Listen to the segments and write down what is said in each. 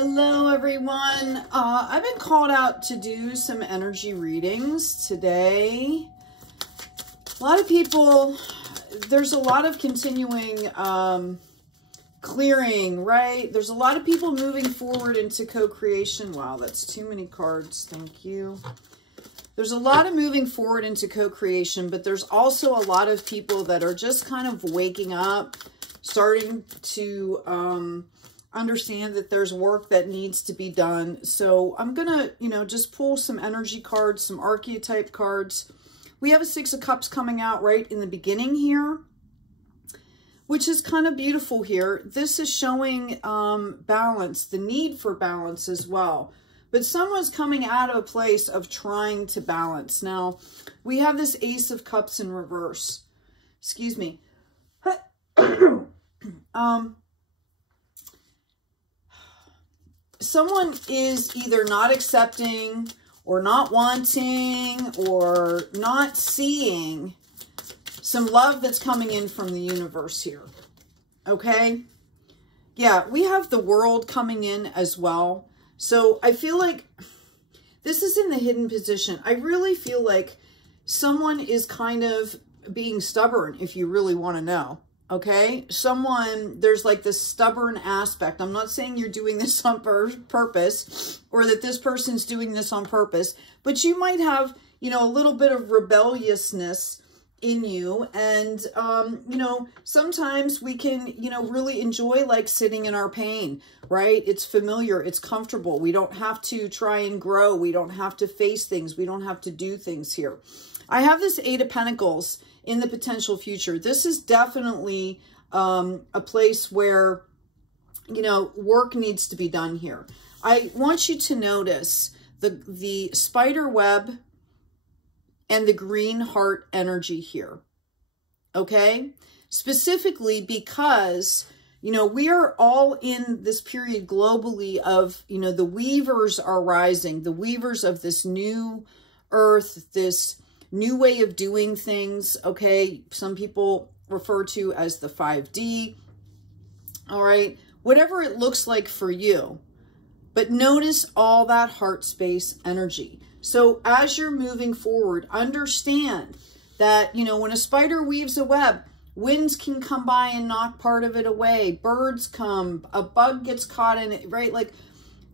Hello everyone. I've been called out to do some energy readings today. A lot of people, there's a lot of continuing clearing, right? There's a lot of people moving forward into co-creation. Wow, that's too many cards. Thank you. There's a lot of moving forward into co-creation, but there's also a lot of people that are just kind of waking up, starting to understand that there's work that needs to be done. So I'm gonna, just pull some energy cards, some archetype cards. We have a Six of Cups coming out right in the beginning here, which is kind of beautiful here. This is showing balance, the need for balance as well. But someone's coming out of a place of trying to balance. Now, we have this Ace of Cups in reverse. Excuse me. Someone is either not accepting or not wanting or not seeing some love that's coming in from the universe here. Okay? Yeah, we have the World coming in as well. So I feel like this is in the hidden position. I really feel like someone is kind of being stubborn, if you really want to know. Okay, there's like this stubborn aspect. I'm not saying you're doing this on purpose or that this person's doing this on purpose, but you might have, a little bit of rebelliousness in you. And, sometimes we can, really enjoy like sitting in our pain, right? It's familiar. It's comfortable. We don't have to try and grow. We don't have to face things. We don't have to do things here. I have this Eight of Pentacles in the potential future. This is definitely a place where, work needs to be done here. I want you to notice the spider web and the green heart energy here. Okay? Specifically because, we are all in this period globally of, the weavers are rising, the weavers of this new earth, this new way of doing things, okay? Some people refer to as the 5D, all right? Whatever it looks like for you. But notice all that heart space energy. So as you're moving forward, understand that, when a spider weaves a web, winds can come by and knock part of it away. Birds come, a bug gets caught in it, right? Like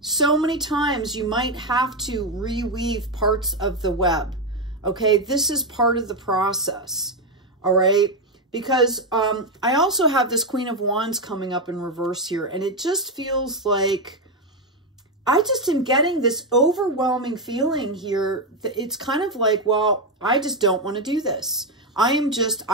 so many times you might have to reweave parts of the web. Okay, this is part of the process, all right? Because I also have this Queen of Wands coming up in reverse here, and it just feels like I just am getting this overwhelming feeling here that it's kind of like, well, I just don't want to do this. I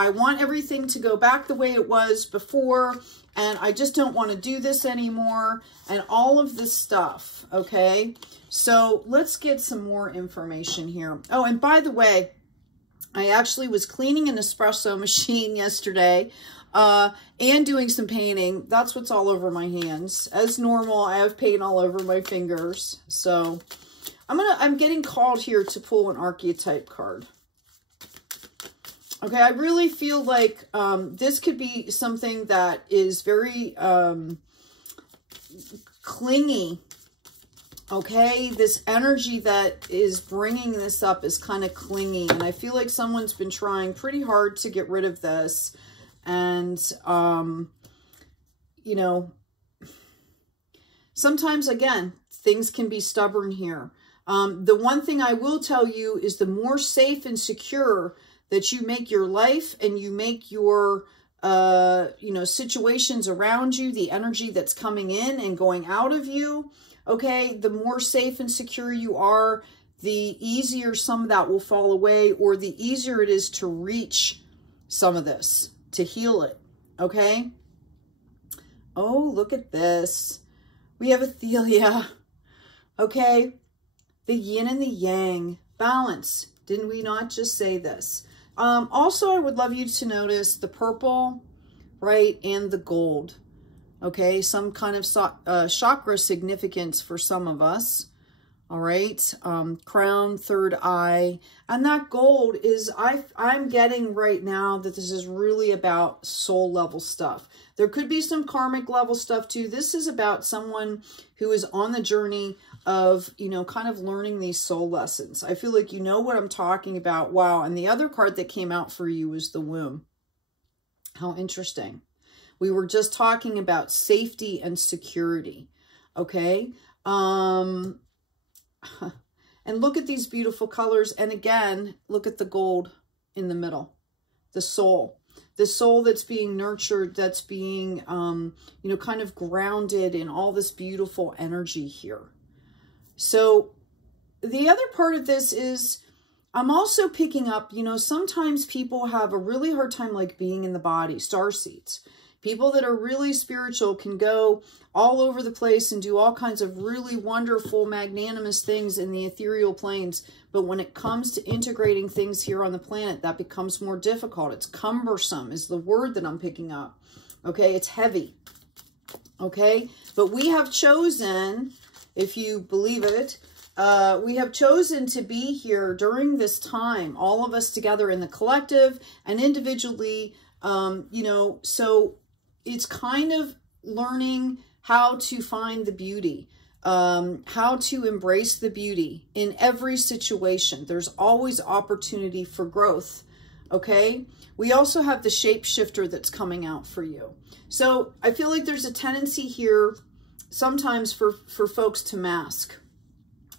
want everything to go back the way it was before, and I just don't want to do this anymore, and all of this stuff, okay? So let's get some more information here. Oh, and by the way, I actually was cleaning an espresso machine yesterday and doing some painting. That's what's all over my hands. As normal, I have paint all over my fingers. So I'm getting called here to pull an archetype card. Okay, I really feel like this could be something that is very clingy. Okay, this energy that is bringing this up is kind of clingy. And I feel like someone's been trying pretty hard to get rid of this. And, sometimes, again, things can be stubborn here. The one thing I will tell you is the more safe and secure that you make your life and you make your, situations around you, the energy that's coming in and going out of you, okay, the more safe and secure you are, the easier some of that will fall away, or the easier it is to reach some of this, to heal it, okay? Oh, look at this. We have Athelia, okay? The yin and the yang, balance. Didn't we not just say this? Also, I would love you to notice the purple, right, and the gold. Okay, some kind of chakra significance for some of us. All right, crown, third eye. And that gold is, I'm getting right now that this is really about soul level stuff. There could be some karmic level stuff too. This is about someone who is on the journey of, you know, kind of learning these soul lessons. I feel like you know what I'm talking about. Wow. And the other card that came out for you was the womb. How interesting. We were just talking about safety and security. Okay. And look at these beautiful colors. And again, look at the gold in the middle, the soul that's being nurtured, that's being, you know, kind of grounded in all this beautiful energy here. So the other part of this is I'm also picking up, you know, sometimes people have a really hard time like being in the body, starseeds. People that are really spiritual can go all over the place and do all kinds of really wonderful, magnanimous things in the ethereal planes. But when it comes to integrating things here on the planet, that becomes more difficult. It's cumbersome is the word that I'm picking up. Okay, it's heavy. Okay, but we have chosen, if you believe it, we have chosen to be here during this time, all of us together in the collective and individually, you know, so it's kind of learning how to find the beauty, how to embrace the beauty in every situation. There's always opportunity for growth, okay? We also have the shapeshifter that's coming out for you. So I feel like there's a tendency here sometimes for folks to mask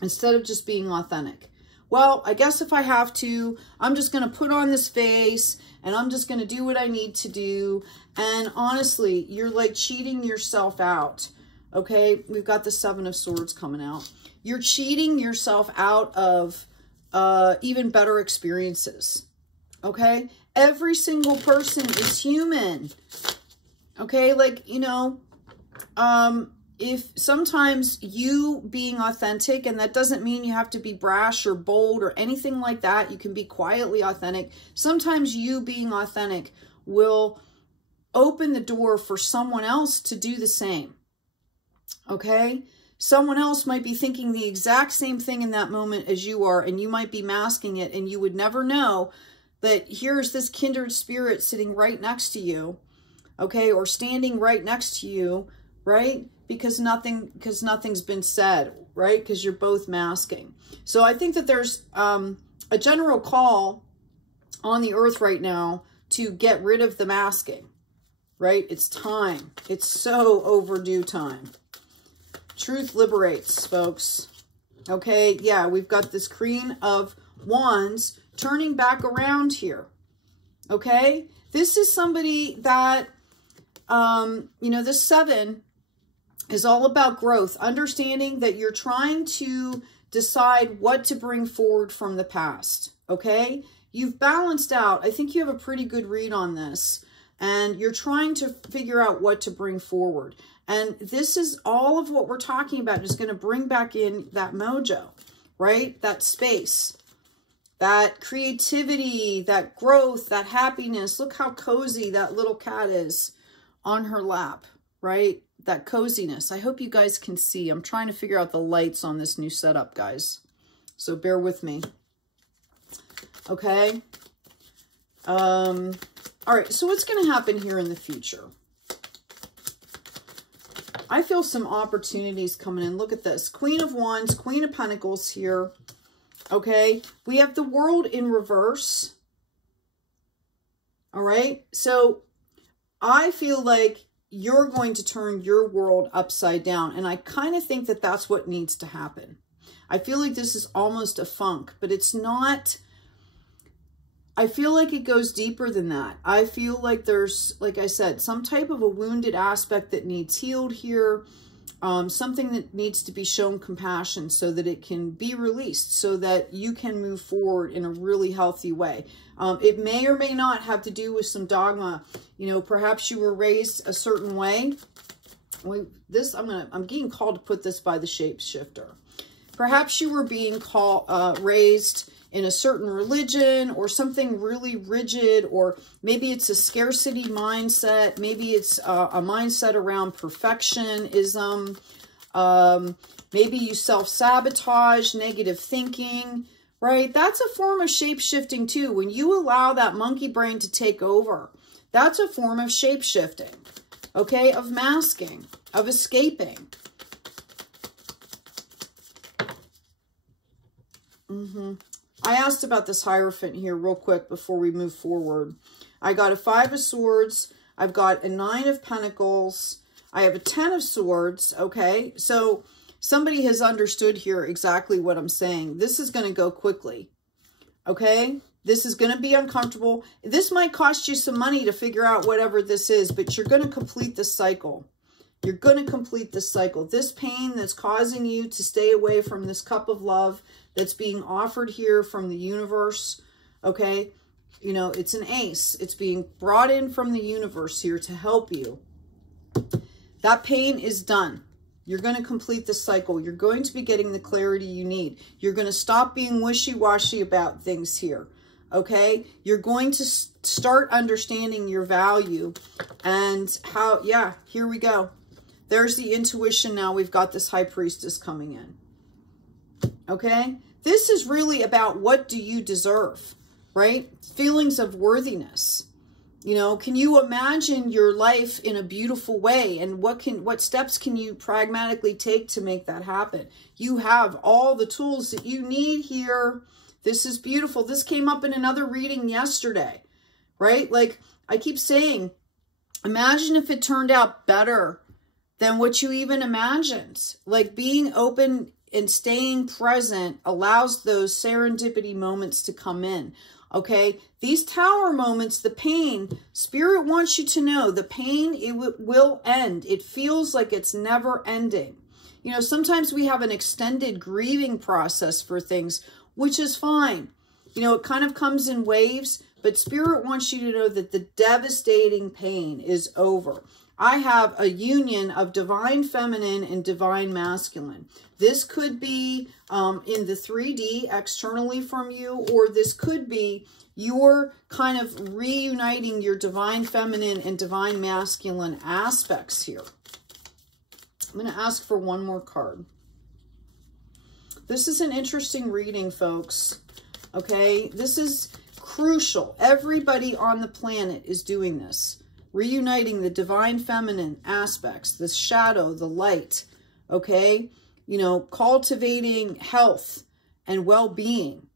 instead of just being authentic. Well, I guess if I have to, I'm just going to put on this face and I'm just going to do what I need to do. And honestly, you're like cheating yourself out. Okay, we've got the Seven of Swords coming out. You're cheating yourself out of even better experiences. Okay, every single person is human. Okay, like, you know, if sometimes you being authentic, and that doesn't mean you have to be brash or bold or anything like that. You can be quietly authentic. Sometimes you being authentic will open the door for someone else to do the same. Okay? Someone else might be thinking the exact same thing in that moment as you are, and you might be masking it, and you would never know that here's this kindred spirit sitting right next to you, okay, or standing right next to you, right? Because nothing's been said, right? Because you're both masking. So I think that there's a general call on the earth right now to get rid of the masking, right? It's time. It's so overdue time. Truth liberates, folks. Okay, yeah, we've got this Queen of Wands turning back around here. Okay, this is somebody that, you know, the Seven is all about growth, understanding that you're trying to decide what to bring forward from the past, okay? You've balanced out. I think you have a pretty good read on this, and you're trying to figure out what to bring forward. And this is all of what we're talking about is going to bring back in that mojo, right? That space, that creativity, that growth, that happiness. Look how cozy that little cat is on her lap, right? That coziness. I hope you guys can see. I'm trying to figure out the lights on this new setup, guys. So bear with me. Okay. All right. So what's going to happen here in the future? I feel some opportunities coming in. Look at this. Queen of Wands, Queen of Pentacles here. Okay. We have the World in reverse. All right. So I feel like you're going to turn your world upside down. And I kind of think that that's what needs to happen. I feel like this is almost a funk, but it's not. I feel like it goes deeper than that. I feel like there's, like I said, some type of a wounded aspect that needs healed here. Something that needs to be shown compassion so that it can be released, so that you can move forward in a really healthy way. It may or may not have to do with some dogma. You know, perhaps you were raised a certain way. I'm getting called to put this by the shapeshifter. Perhaps you were being raised in a certain religion or something really rigid, or maybe it's a scarcity mindset. Maybe it's a mindset around perfectionism. Maybe you self-sabotage, negative thinking, right? That's a form of shape-shifting too. When you allow that monkey brain to take over, that's a form of shape-shifting, okay? Of masking, of escaping. I asked about this Hierophant here real quick before we move forward. I got a 5 of Swords. I've got a 9 of Pentacles. I have a 10 of Swords, okay? So somebody has understood here exactly what I'm saying. This is going to go quickly, okay? This is going to be uncomfortable. This might cost you some money to figure out whatever this is, but you're going to complete this cycle. You're going to complete this cycle. This pain that's causing you to stay away from this cup of love that's being offered here from the universe, okay? You know, it's an ace. It's being brought in from the universe here to help you. That pain is done. You're going to complete the cycle. You're going to be getting the clarity you need. You're going to stop being wishy-washy about things here, okay? You're going to start understanding your value and how, yeah, here we go. There's the intuition now. We've got this High Priestess coming in, okay? This is really about what do you deserve, right? Feelings of worthiness. You know, can you imagine your life in a beautiful way? And what steps can you pragmatically take to make that happen? You have all the tools that you need here. This is beautiful. This came up in another reading yesterday, right? Like I keep saying, imagine if it turned out better than what you even imagined. Like being open and staying present allows those serendipity moments to come in. Okay, these Tower moments, the pain, Spirit wants you to know the pain, it will end. It feels like it's never ending. You know, sometimes we have an extended grieving process for things, which is fine. You know, it kind of comes in waves, but Spirit wants you to know that the devastating pain is over. I have a union of divine feminine and divine masculine. This could be in the 3D externally from you, or this could be you're kind of reuniting your divine feminine and divine masculine aspects here. I'm going to ask for one more card. This is an interesting reading, folks. Okay, this is crucial. Everybody on the planet is doing this. Reuniting the divine feminine aspects, the shadow, the light, okay? You know, cultivating health and well-being,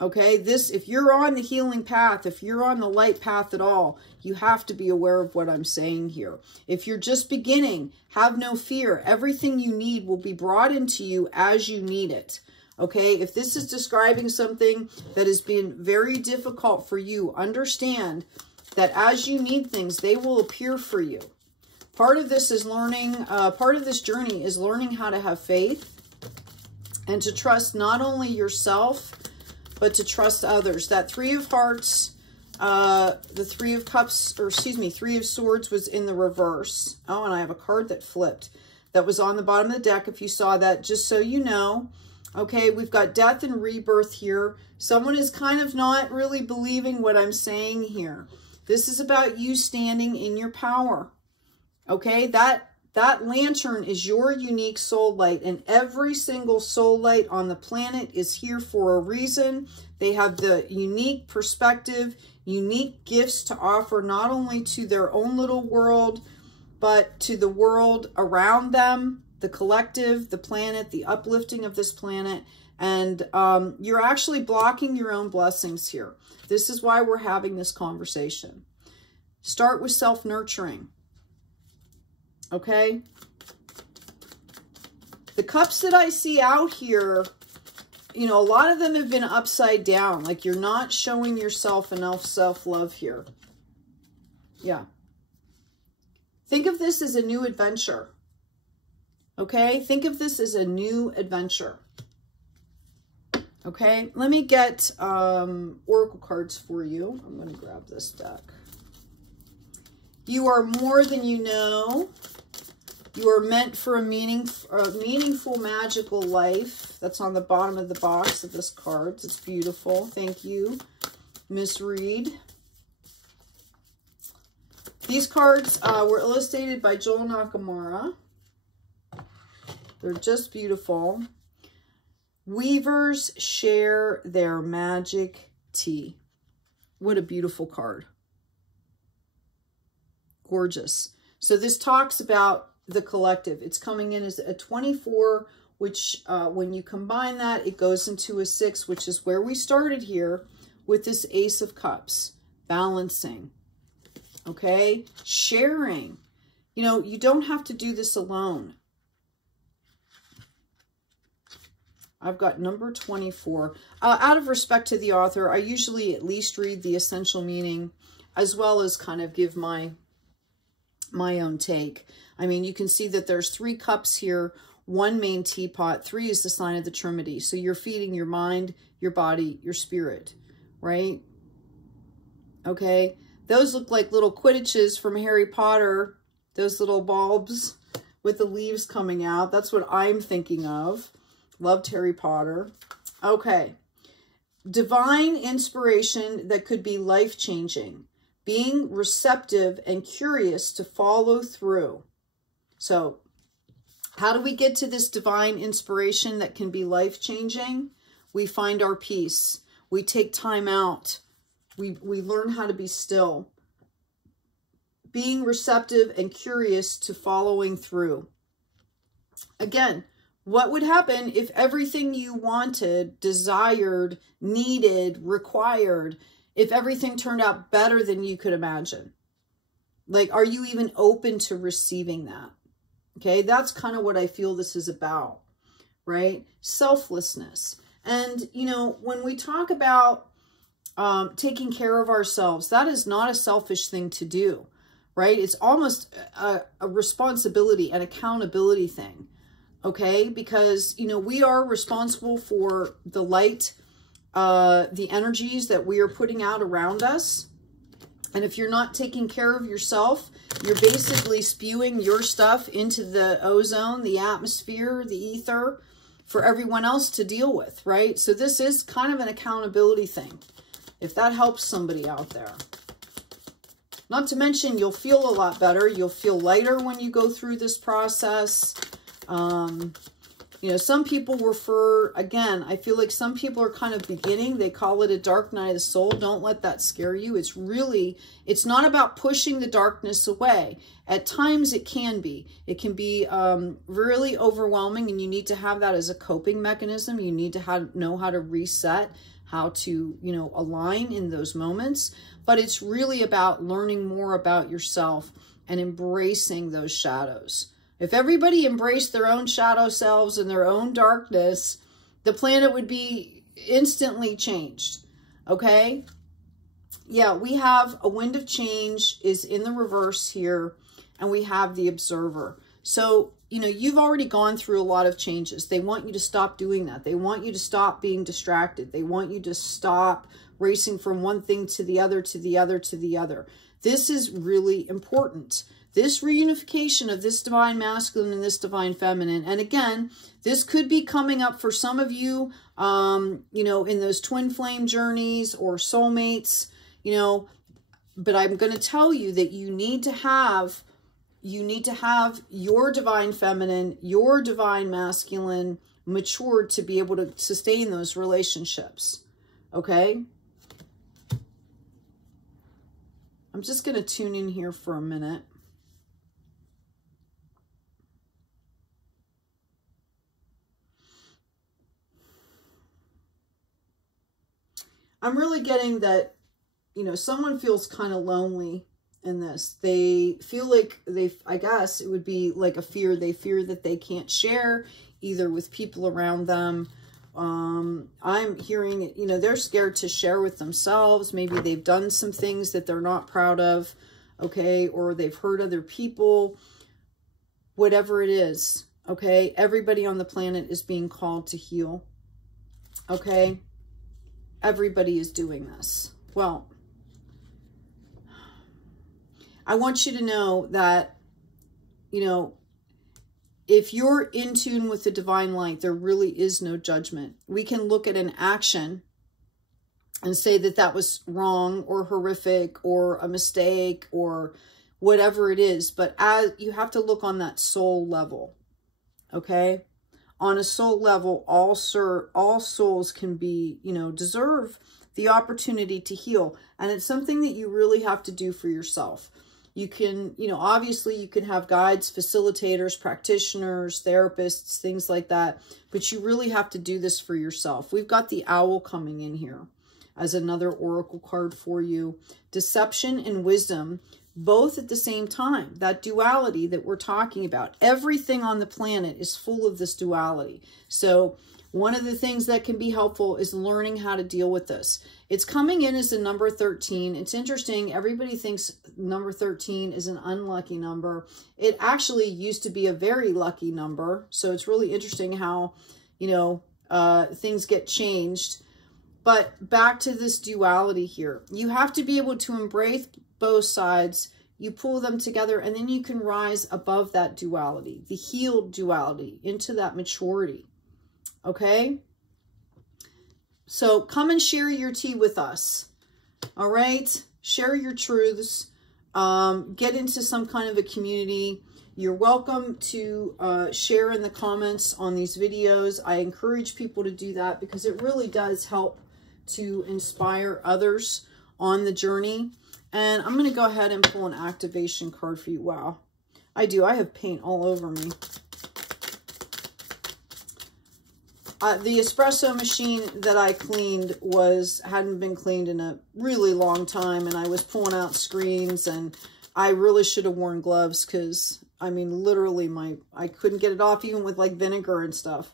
okay? This, if you're on the healing path, if you're on the light path at all, you have to be aware of what I'm saying here. If you're just beginning, have no fear. Everything you need will be brought into you as you need it, okay? If this is describing something that has been very difficult for you, understand that as you need things, they will appear for you. Part of this is learning, part of this journey is learning how to have faith and to trust not only yourself, but to trust others. That 3 of Hearts, the 3 of Cups, or excuse me, 3 of Swords was in the reverse. Oh, and I have a card that flipped. That was on the bottom of the deck, if you saw that, just so you know. Okay, we've got death and rebirth here. Someone is kind of not really believing what I'm saying here. This is about you standing in your power, okay? That lantern is your unique soul light, and every single soul light on the planet is here for a reason. They have the unique perspective, unique gifts to offer not only to their own little world, but to the world around them, the collective, the planet, the uplifting of this planet. And you're actually blocking your own blessings here. This is why we're having this conversation. Start with self-nurturing, okay? The cups that I see out here, you know, a lot of them have been upside down. Like you're not showing yourself enough self-love here. Yeah. Think of this as a new adventure, okay? Think of this as a new adventure. Okay, let me get oracle cards for you. I'm going to grab this deck. You are more than you know. You are meant for a meaningful, magical life. That's on the bottom of the box of this card. It's beautiful. Thank you, Miss Reed. These cards were illustrated by Joel Nakamura. They're just beautiful. Weavers share their magic tea. What a beautiful card. Gorgeous. So this talks about the collective. It's coming in as a 24, which when you combine that, it goes into a 6, which is where we started here with this Ace of Cups. Balancing. Okay? Sharing. You know, you don't have to do this alone. I've got number 24. Out of respect to the author, I usually at least read the essential meaning as well as kind of give my own take. I mean, you can see that there's 3 cups here, 1 main teapot, 3 is the sign of the Trinity. So you're feeding your mind, your body, your spirit, right? Okay. Those look like little Quidditches from Harry Potter. Those little bulbs with the leaves coming out. That's what I'm thinking of. Loved Harry Potter. Okay. Divine inspiration that could be life-changing. Being receptive and curious to follow through. So, how do we get to this divine inspiration that can be life-changing? We find our peace. We take time out. We learn how to be still. Being receptive and curious to following through. Again, what would happen if everything you wanted, desired, needed, required, if everything turned out better than you could imagine? Like, are you even open to receiving that? Okay, that's kind of what I feel this is about, right? Selflessness. And, you know, when we talk about taking care of ourselves, that is not a selfish thing to do, right? It's almost a responsibility, an accountability thing, okay? Because, you know, we are responsible for the light, the energies that we are putting out around us. And if you're not taking care of yourself, you're basically spewing your stuff into the ozone, the atmosphere, the ether for everyone else to deal with, right? So this is kind of an accountability thing, if that helps somebody out there. Not to mention, you'll feel a lot better. You'll feel lighter when you go through this process. You know, some people refer, again, I feel like some people are kind of beginning. They call it a dark night of the soul. Don't let that scare you. It's really, it's not about pushing the darkness away. At times it can be. It can be really overwhelming, and you need to have that as a coping mechanism. You need to know how to reset, how to, you know, align in those moments. But it's really about learning more about yourself and embracing those shadows. If everybody embraced their own shadow selves and their own darkness, the planet would be instantly changed, okay? Yeah, we have a wind of change is in the reverse here, and we have the observer. So, you know, you've already gone through a lot of changes. They want you to stop doing that. They want you to stop being distracted. They want you to stop racing from one thing to the other, to the other, to the other. This is really important. This reunification of this divine masculine and this divine feminine. And again, this could be coming up for some of you, you know, in those twin flame journeys or soulmates, you know, but I'm going to tell you that you need to have your divine feminine, your divine masculine matured to be able to sustain those relationships. Okay. I'm just going to tune in here for a minute. I'm really getting that, you know, someone feels kind of lonely in this. They feel like I guess it would be like a fear. They fear that they can't share either with people around them. I'm hearing, you know, they're scared to share with themselves. Maybe they've done some things that they're not proud of, okay? Or they've hurt other people, whatever it is, okay? Everybody on the planet is being called to heal, okay? Everybody is doing this. Well, I want you to know that, you know, if you're in tune with the divine light, there really is no judgment. We can look at an action and say that that was wrong or horrific or a mistake or whatever it is. But as you have to look on that soul level, okay? on a soul level, all souls can be, you know, deserve the opportunity to heal. And it's something that you really have to do for yourself. You can, you know, obviously you can have guides, facilitators, practitioners, therapists, things like that. But you really have to do this for yourself. We've got the owl coming in here as another oracle card for you. Deception and wisdom, both at the same time. That duality that we're talking about. Everything on the planet is full of this duality. So one of the things that can be helpful is learning how to deal with this. It's coming in as a number 13. It's interesting. Everybody thinks number 13 is an unlucky number. It actually used to be a very lucky number. So it's really interesting how, you know, things get changed. But back to this duality here. You have to be able to embrace both sides. You pull them together, and then you can rise above that duality, the healed duality, into that maturity. Okay? So come and share your tea with us. All right? Share your truths. Get into some kind of a community. You're welcome to share in the comments on these videos. I encourage people to do that because it really does help to inspire others on the journey. And I'm going to go ahead and pull an activation card for you. Wow. I do. I have paint all over me. The espresso machine that I cleaned hadn't been cleaned in a really long time, and I was pulling out screens, and I really should have worn gloves because, I mean, literally I couldn't get it off even with like vinegar and stuff.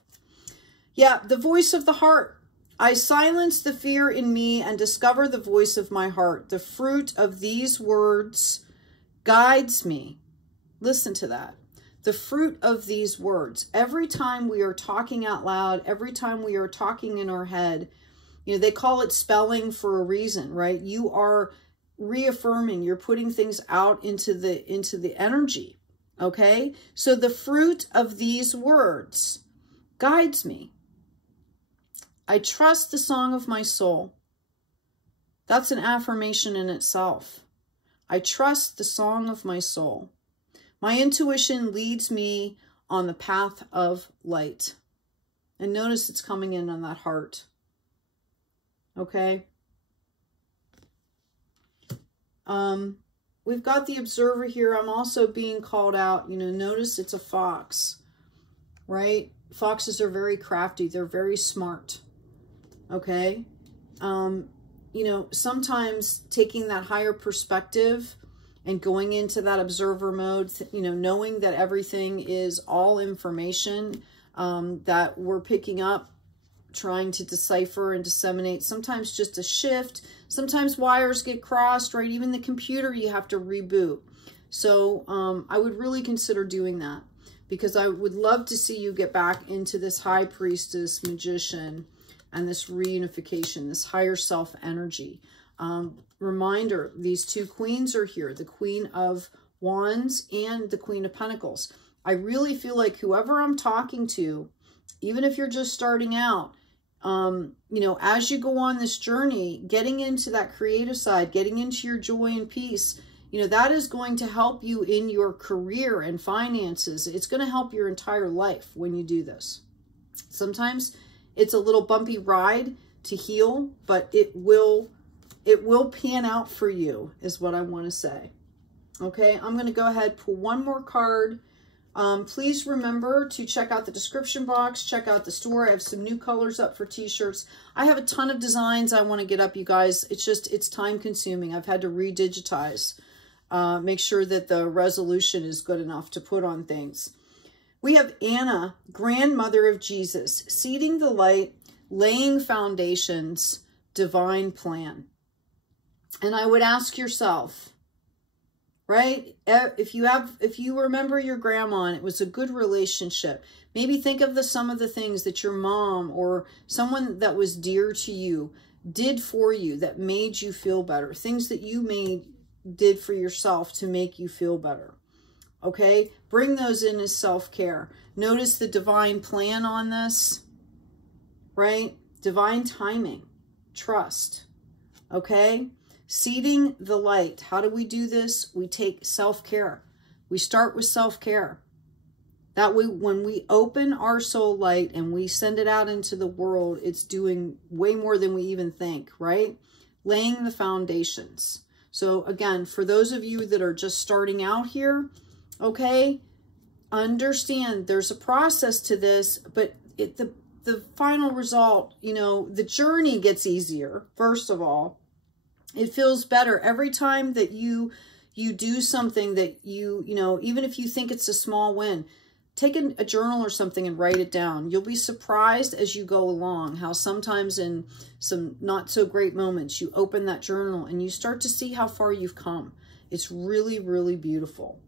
Yeah, the voice of the heart. I silence the fear in me and discover the voice of my heart. The fruit of these words guides me. Listen to that. The fruit of these words. Every time we are talking out loud, every time we are talking in our head, you know, they call it spelling for a reason, right? You are reaffirming, you're putting things out into the energy, okay? So the fruit of these words guides me. I trust the song of my soul. That's an affirmation in itself. I trust the song of my soul. My intuition leads me on the path of light. And notice it's coming in on that heart. Okay? We've got the observer here. I'm also being called out. You know, notice it's a fox, right? Foxes are very crafty. They're very smart. Okay? You know, sometimes taking that higher perspective and going into that observer mode, you know, knowing that everything is all information that we're picking up, trying to decipher and disseminate. Sometimes just a shift. Sometimes wires get crossed, right? Even the computer, you have to reboot. So I would really consider doing that because I would love to see you get back into this high priestess, magician, and this reunification, this higher self energy. Reminder, these two queens are here, the Queen of Wands and the Queen of Pentacles. I really feel like whoever I'm talking to, even if you're just starting out, you know, as you go on this journey, getting into that creative side, getting into your joy and peace, you know, that is going to help you in your career and finances. It's going to help your entire life when you do this. Sometimes it's a little bumpy ride to heal, but it will pan out for you, is what I want to say. Okay, I'm going to go ahead, pull one more card. Please remember to check out the description box, check out the store. I have some new colors up for t-shirts. I have a ton of designs I want to get up, you guys. It's time consuming. I've had to redigitize, make sure that the resolution is good enough to put on things. We have Anna, grandmother of Jesus, seeding the light, laying foundations, divine plan. And I would ask yourself, right? If you remember your grandma and it was a good relationship, maybe think of some of the things that your mom or someone that was dear to you did for you that made you feel better. Things that you did for yourself to make you feel better. Okay? Bring those in as self-care. Notice the divine plan on this, right? Divine timing, trust. Okay? Seeding the light. How do we do this? We take self-care. We start with self-care. That way, when we open our soul light and we send it out into the world, it's doing way more than we even think, right? Laying the foundations. So again, for those of you that are just starting out here, okay, understand there's a process to this, but the final result, you know, the journey gets easier. First of all, it feels better every time that you do something that you know, even if you think it's a small win. Take a journal or something and write it down. You'll be surprised as you go along how sometimes in some not so great moments, you open that journal and you start to see how far you've come. It's really, really beautiful.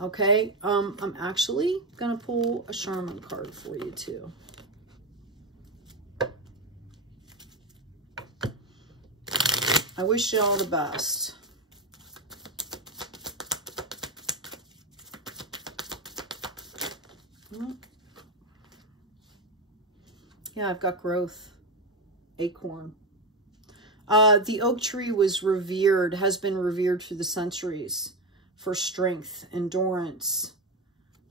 Okay, I'm actually going to pull a shaman card for you too. I wish you all the best. Yeah, I've got growth. Acorn. The oak tree was revered, has been revered through the centuries for strength, endurance.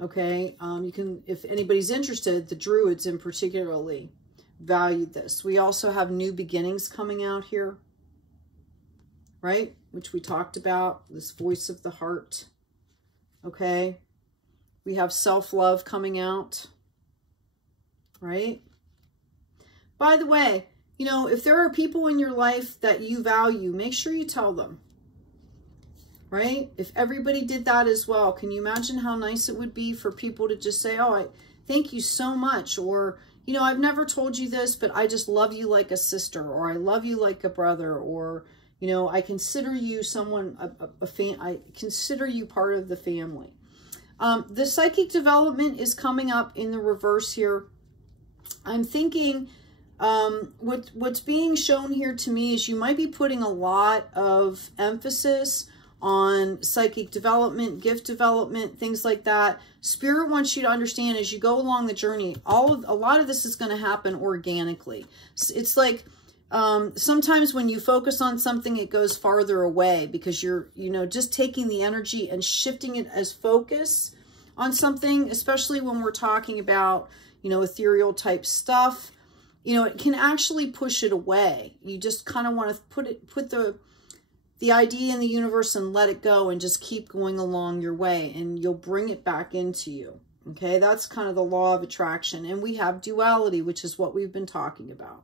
Okay, you can, if anybody's interested, the Druids in particularly valued this. We also have new beginnings coming out here, right? Which we talked about, this voice of the heart. Okay, we have self-love coming out, right? By the way, you know, if there are people in your life that you value, make sure you tell them, right? If everybody did that as well, can you imagine how nice it would be for people to just say, oh, I thank you so much. Or, you know, I've never told you this, but I just love you like a sister, or I love you like a brother, or, you know, I consider you someone, I consider you part of the family. The psychic development is coming up in the reverse here. I'm thinking what's being shown here to me is you might be putting a lot of emphasis on psychic development, gift development, things like that. Spirit wants you to understand as you go along the journey, a lot of this is going to happen organically. It's like sometimes when you focus on something, it goes farther away because you're, you know, just taking the energy and shifting it as focus on something, especially when we're talking about, you know, ethereal type stuff. You know, it can actually push it away. You just kind of want to put the idea in the universe and let it go and just keep going along your way, and you'll bring it back into you. Okay, that's kind of the law of attraction. And we have duality, which is what we've been talking about.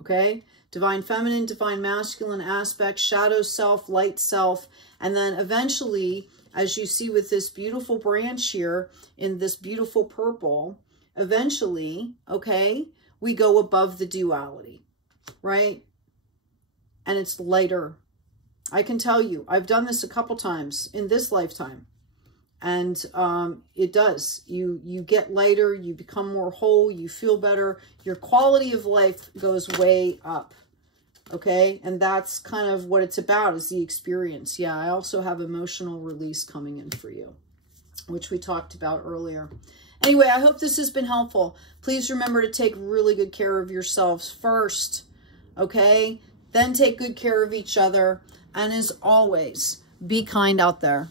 Okay, divine feminine, divine masculine aspects, shadow self, light self, and then eventually, as you see with this beautiful branch here in this beautiful purple, eventually, okay, we go above the duality, right? And it's lighter. I can tell you, I've done this a couple times in this lifetime. And it does. You get lighter, you become more whole, you feel better. Your quality of life goes way up, okay? And that's kind of what it's about, is the experience. Yeah, I also have emotional release coming in for you, which we talked about earlier. Anyway, I hope this has been helpful. Please remember to take really good care of yourselves first, okay? Then take good care of each other. And as always, be kind out there.